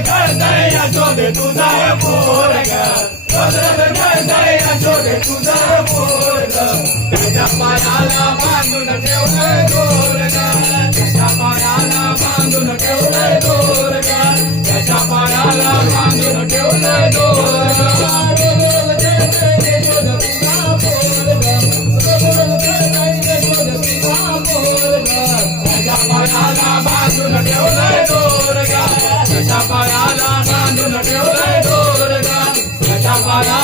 करताय या शोधे तुझा पोरगा कसरत करताय या पायाला बांधून ठेवलं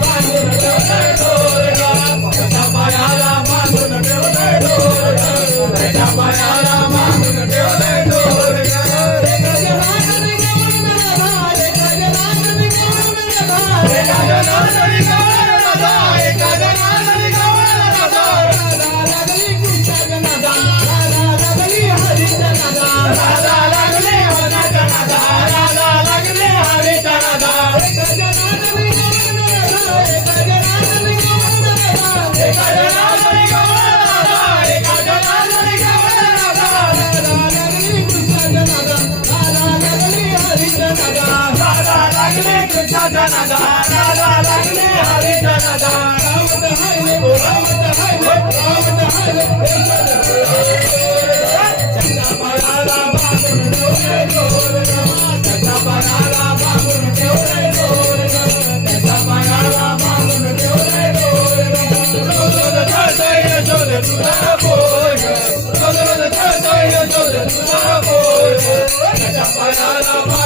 bạn đã theo dõi tôi I'm